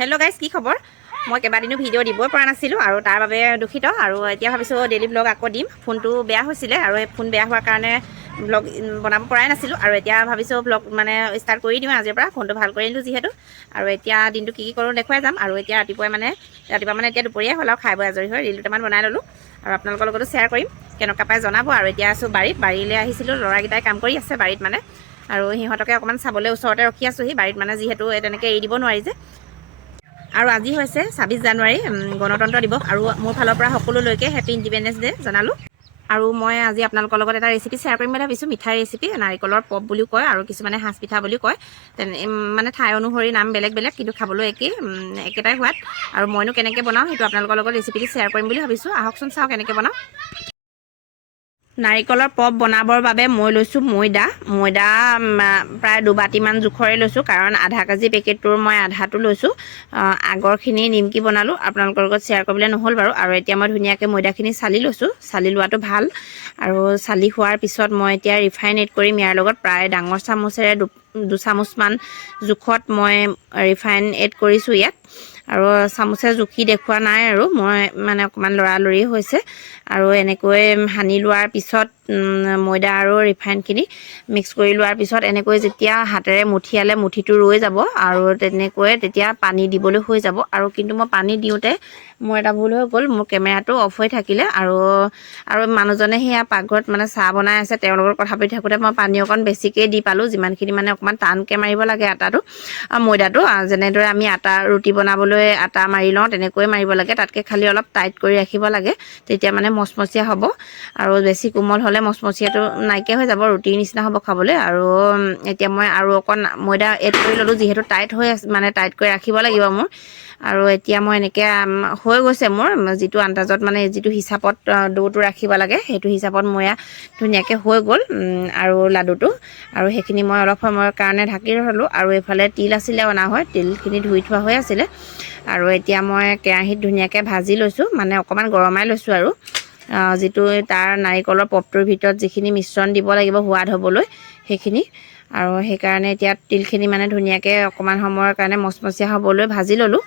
Hello' guys, কি খবৰ? মই কেইবাদিনো ভিডিঅ' দিবই পৰা নাছিলোঁ আৰু তাৰ বাবে দুখিত। আৰু এতিয়া ভাবিছোঁ ডেইলি ব্লগ আকৌ দিম। ফোনটো বেয়া হৈছিলে আৰু এই ফোন বেয়া হোৱাৰ কাৰণে ব্লগ বনাব পৰাই নাছিলোঁ। আৰু এতিয়া ভাবিছোঁ ব্লগ মানে ষ্টাৰ্ট কৰি দিওঁ আজিৰ পৰা, ফোনটো ভাল কৰি আনিলোঁ যিহেতু। আৰু এতিয়া দিনটো কি কৰোঁ দেখুৱাই যাম। আৰু এতিয়া ৰাতিপুৱা মানে এতিয়া দুপৰীয়াই হ'ল আৰু খাই বৈ আজৰি হৈ ৰিল দুটামান বনাই ল'লোঁ আৰু আপোনালোকৰ লগতো শ্বেয়াৰ কৰিম। কেনেকুৱা পাই জনাব। আৰু এতিয়া আছোঁ বাৰীলৈ আহিছিলোঁ, ল'ৰাকেইটাই কাম কৰি আছে বাৰীত মানে। আৰু সিহঁতকে অকণমান চাবলৈ ওচৰতে ৰখি আছোঁহি বাৰীত মানে, যিহেতু তেনেকৈ এৰি দিব নোৱাৰি যে। আৰু আজি হৈছে 26 জানুৱাৰী, গণতন্ত্ৰ দিৱস। আৰু মোৰ ফালৰ পৰা সকলোলৈকে হেপী ইণ্ডিপেণ্ডেন্স ডে জনালোঁ। আৰু মই আজি আপোনালোকৰ লগত এটা ৰেচিপি শ্বেয়াৰ কৰিম বুলি ভাবিছোঁ। মিঠাই ৰেচিপি, নাৰিকলৰ পপ বুলিও কয় আৰু কিছুমানে সাজ পিঠা বুলিও কয়। মানে ঠাই অনুসৰি নাম বেলেগ বেলেগ, কিন্তু খাবলৈ একেটাই সোৱাদ। আৰু মইনো কেনেকৈ বনাওঁ সেইটো আপোনালোকৰ লগত ৰেচিপিটো শ্বেয়াৰ কৰিম বুলি ভাবিছোঁ। আহকচোন চাওঁ কেনেকৈ বনাওঁ। নাৰিকলৰ পপ বনাবৰ বাবে মই লৈছোঁ ময়দা প্ৰায় 2 বাতিমান জোখৰে লৈছোঁ, কাৰণ আধা কেজি পেকেটটোৰ মই আধাটো লৈছোঁ। আগৰখিনি নিমকি বনালোঁ, আপোনালোকৰ লগত শ্বেয়াৰ কৰিবলৈ নহ'ল বাৰু। আৰু এতিয়া মই ধুনীয়াকৈ ময়দাখিনি চালি লৈছোঁ, চালি লোৱাটো ভাল। আৰু চালি হোৱাৰ পিছত মই এতিয়া ৰিফাইন এড কৰিম ইয়াৰ লগত। প্ৰায় ডাঙৰ চামুচেৰে 2 চামুচমান জোখত মই ৰিফাইন এড কৰিছোঁ ইয়াত। আৰু চামুচে জুখি দেখুওৱা নাই আৰু মই মানে অকণমান লৰালৰি হৈছে। আৰু এনেকৈ সানি লোৱাৰ পিছত ময়দা আৰু ৰিফাইনখিনি মিক্স কৰি লোৱাৰ পিছত এনেকৈ যেতিয়া হাতেৰে মুঠিয়ালে মুঠিটো ৰৈ যাব। আৰু তেতিয়া পানী দিবলৈ হৈ যাব। আৰু কিন্তু মই পানী দিওঁতে মোৰ এটা ভুল হৈ গ'ল, মোৰ কেমেৰাটো অফ হৈ থাকিলে। আৰু মানুহজনে সেয়া পাকঘৰত মানে চাহ বনাই আছে, তেওঁৰ লগত কথা পাতি থাকোঁতে মই পানী অকণ বেছিকৈ দি পালোঁ, যিমানখিনি মানে অকণমান টানকৈ মাৰিব লাগে ময়দাটো। যেনেদৰে আমি ৰুটি বনাবলৈ আটা মাৰি লওঁ তেনেকৈয়ে মাৰিব লাগে, তাতকৈ খালি অলপ টাইট কৰি ৰাখিব লাগে, তেতিয়া মানে মচমচীয়া হ'ব। আৰু বেছি কোমল হ'লে মচমচীয়াটো নাইকিয়া হৈ যাব, ৰুটিৰ নিচিনা হ'ব খাবলৈ। আৰু এতিয়া মই আৰু অকণ ময়দা এড কৰি ল'লোঁ, যিহেতু টাইট হৈ আছে, মানে টাইটকৈ ৰাখিব লাগিব মোৰ। আৰু এতিয়া মই এনেকৈ হৈ গৈছে মোৰ যিটো আন্দাজত, মানে যিটো হিচাপত ডোটো ৰাখিব লাগে, সেইটো হিচাপত মোৰ ধুনীয়াকৈ হৈ গ'ল আৰু লাডুটো। আৰু সেইখিনি মই অলপ সময়ৰ কাৰণে ঢাকি থ'লোঁ। আৰু এইফালে তিল আছিলে অনা হয়, তিলখিনি ধুই থোৱা হৈ আছিলে। আৰু এতিয়া মই কেৰাহীত ধুনীয়াকৈ ভাজি লৈছোঁ, মানে অকণমান গৰমাই লৈছোঁ। আৰু যিটো তাৰ নাৰিকলৰ পপটোৰ ভিতৰত যিখিনি মিশ্ৰণ দিব লাগিব সোৱাদ হ'বলৈ, সেইখিনি। আৰু সেইকাৰণে এতিয়া তিলখিনি মানে ধুনীয়াকৈ অকণমান সময়ৰ কাৰণে মচমচীয়া হ'বলৈ ভাজি ল'লোঁ।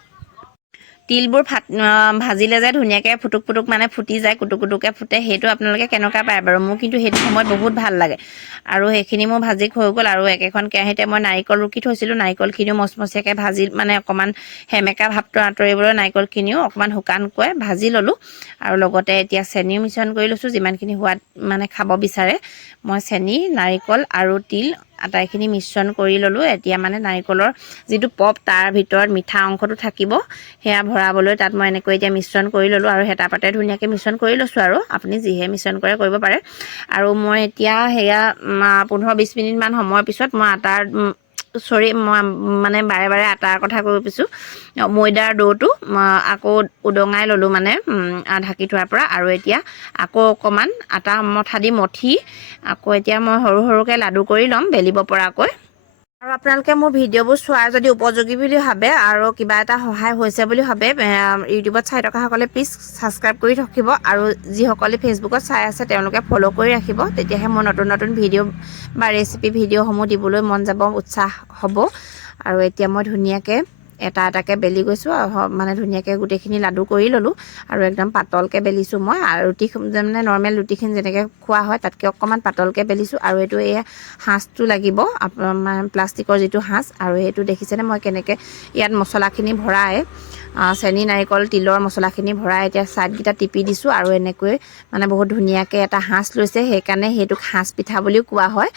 তিলবোৰ ভাজিলে যে ধুনীয়াকৈ ফুটুক মানে ফুটি যায়, কুটুকুটুকৈ ফুটে, সেইটো আপোনালোকে কেনেকুৱা পায় বাৰু? মোৰ কিন্তু সেইটো সময়ত বহুত ভাল লাগে। আৰু সেইখিনি মোৰ ভাজি হৈ গ'ল। আৰু একেখন কেৰাহীতে মই নাৰিকল ৰুকি থৈছিলোঁ, নাৰিকলখিনিও মচমচীয়াকৈ ভাজি, মানে অকণমান সেমেকা ভাৱটো আঁতৰিবলৈ নাৰিকলখিনিও অকণমান শুকানকৈ ভাজি ল'লোঁ। আৰু লগতে এতিয়া চেনিও মিশ্ৰণ কৰি লৈছোঁ, যিমানখিনি সোৱাদ মানে খাব বিচাৰে। মই চেনি, নাৰিকল আৰু তিল আটাইখিনি মিশ্ৰণ কৰি ল'লোঁ। এতিয়া মানে নাৰিকলৰ যিটো পপ, তাৰ ভিতৰত মিঠা অংশটো থাকিব, সেয়া ভৰাবলৈ তাত মই এনেকৈ এতিয়া মিশ্ৰণ কৰি ল'লোঁ। আৰু হেতা পাতে ধুনীয়াকৈ মিশ্ৰণ কৰি লৈছোঁ, আৰু আপুনি যিহে মিশ্ৰণ কৰে কৰিব পাৰে। আৰু মই এতিয়া সেয়া 15-20 মিনিটমান সময়ৰ পিছত মই মই মানে বাৰে বাৰে আটাৰ কথা কৈ কৈছোঁ, ময়দাৰ ডোটো আকৌ উদঙাই ল'লোঁ, মানে ঢাকি থোৱাৰ পৰা। আৰু এতিয়া আকৌ অকণমান আটা মঠা দি মঠি আকৌ এতিয়া মই সৰু সৰুকৈ লাডু কৰি ল'ম বেলিব পৰাকৈ। আৰু আপোনালোকে মোৰ ভিডিঅ'বোৰ চোৱাৰ যদি উপযোগী বুলি ভাবে আৰু কিবা এটা সহায় হৈছে বুলি ভাবে, ইউটিউবত চাই থকাসকলে প্লিজ ছাবস্ক্ৰাইব কৰি ৰাখিব। আৰু যিসকলে ফেচবুকত চাই আছে তেওঁলোকে ফ'ল' কৰি ৰাখিব, তেতিয়াহে মই নতুন নতুন ভিডিঅ' বা ৰেচিপি ভিডিঅ'সমূহ দিবলৈ মন যাব, উৎসাহ হ'ব। আৰু এতিয়া মই ধুনীয়াকৈ এটা এটাকৈ বেলি গৈছোঁ, মানে ধুনীয়াকৈ গোটেইখিনি লাডু কৰি ল'লোঁ। আৰু একদম পাতলকৈ বেলিছোঁ মই, আৰু মানে নৰ্মেল ৰুটিখিনি যেনেকৈ খোৱা হয় তাতকৈ অকণমান পাতলকৈ বেলিছোঁ। আৰু এইটো সাঁচটো লাগিব, মানে প্লাষ্টিকৰ যিটো সাঁচ। আৰু সেইটো দেখিছেনে মই কেনেকৈ ইয়াত মছলাখিনি ভৰাই, চেনি, নাৰিকল, তিলৰ মছলাখিনি ভৰাই এতিয়া ছাইডকেইটা টিপি দিছোঁ। আৰু এনেকৈ মানে বহুত ধুনীয়াকৈ এটা সাঁচ লৈছে, সেইকাৰণে সেইটোক সাঁচ পিঠা বুলিও কোৱা হয়।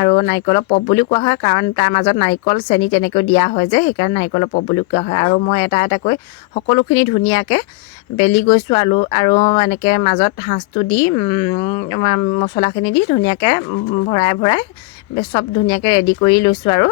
আৰু নাৰিকলৰ পপ বুলিও কোৱা হয়, কাৰণ তাৰ মাজত নাৰিকল, চেনি তেনেকৈ দিয়া হয় যে, সেইকাৰণে নাৰিকলৰ পপ বুলি কোৱা হয়। আৰু মই এটা এটাকৈ সকলোখিনি ধুনীয়াকৈ বেলি গৈছোঁ। আৰু এনেকৈ মাজত সাঁচটো দি মছলাখিনি দি ধুনীয়াকৈ ভৰাই চব ধুনীয়াকৈ ৰেডি কৰি লৈছোঁ। আৰু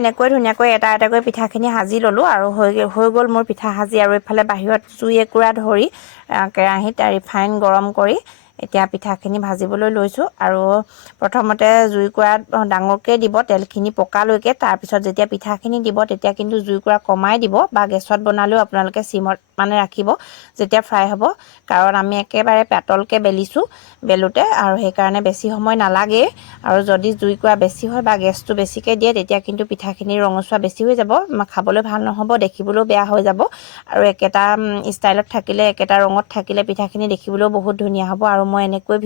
এনেকৈ ধুনীয়াকৈ এটা এটাকৈ পিঠাখিনি সাজি ল'লোঁ আৰু হৈ গ'ল মোৰ পিঠা সাজি। আৰু এইফালে বাহিৰত জুই একুৰা ধৰি কেৰাহীত ৰিফাইন গৰম কৰি এতিয়া পিঠাখিনি ভাজিবলৈ লৈছোঁ। আৰু প্ৰথমতে জুইকুৰাত ডাঙৰকৈ দিব তেলখিনি পকালৈকে, তাৰপিছত যেতিয়া পিঠাখিনি দিব তেতিয়া কিন্তু জুইকুৰা কমাই দিব, বা গেছত বনালেও আপোনালোকে চিমত মানে ৰাখিব যেতিয়া ফ্ৰাই হ'ব, কাৰণ আমি একেবাৰে পাতলকৈ বেলিছোঁ বেলোতে, আৰু সেইকাৰণে বেছি সময় নালাগে। আৰু যদি জুইকুৰা বেছি হয় বা গেছটো বেছিকৈ দিয়ে তেতিয়া কিন্তু পিঠাখিনিৰ ৰঙচুৱা বেছি হৈ যাব, খাবলৈ ভাল নহ'ব, দেখিবলৈও বেয়া হৈ যাব। আৰু একেটা ষ্টাইলত থাকিলে, একেটা ৰঙত থাকিলে পিঠাখিনি দেখিবলৈও বহুত ধুনীয়া হ'ব। আৰু মই এনেকৈ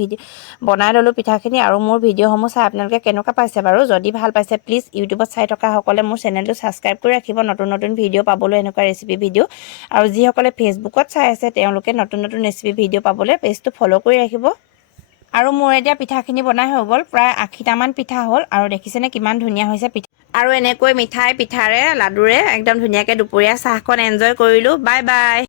বনাই ল'লোঁ পিঠাখিনি। আৰু মোৰ ভিডিঅ'সমূহ চাই আপোনালোকে কেনেকুৱা পাইছে বাৰু? যদি ভাল পাইছে প্লিজ ইউটিউবত চাই থকাসকলে মোৰ চেনেলটো ছাবস্ক্ৰাইব কৰি ৰাখিব, নতুন নতুন ভিডিঅ' পাবলৈ, এনেকুৱা ৰেচিপি ভিডিঅ'। আৰু যিসকলে ফেচবুকত চাই আছে তেওঁলোকে নতুন নতুন ৰেচিপি ভিডিঅ' পাবলৈ পেজটো ফ'ল' কৰি ৰাখিব। আৰু মোৰ এতিয়া পিঠাখিনি বনাই হৈ গ'ল, প্ৰায় 80টামান পিঠা হ'ল। আৰু দেখিছেনে কিমান ধুনীয়া হৈছে পিঠা। আৰু এনেকৈ মিঠাই পিঠাৰে লাডুৰে একদম ধুনীয়াকৈ দুপৰীয়া চাহকণ এনজয় কৰিলোঁ। Bye bye.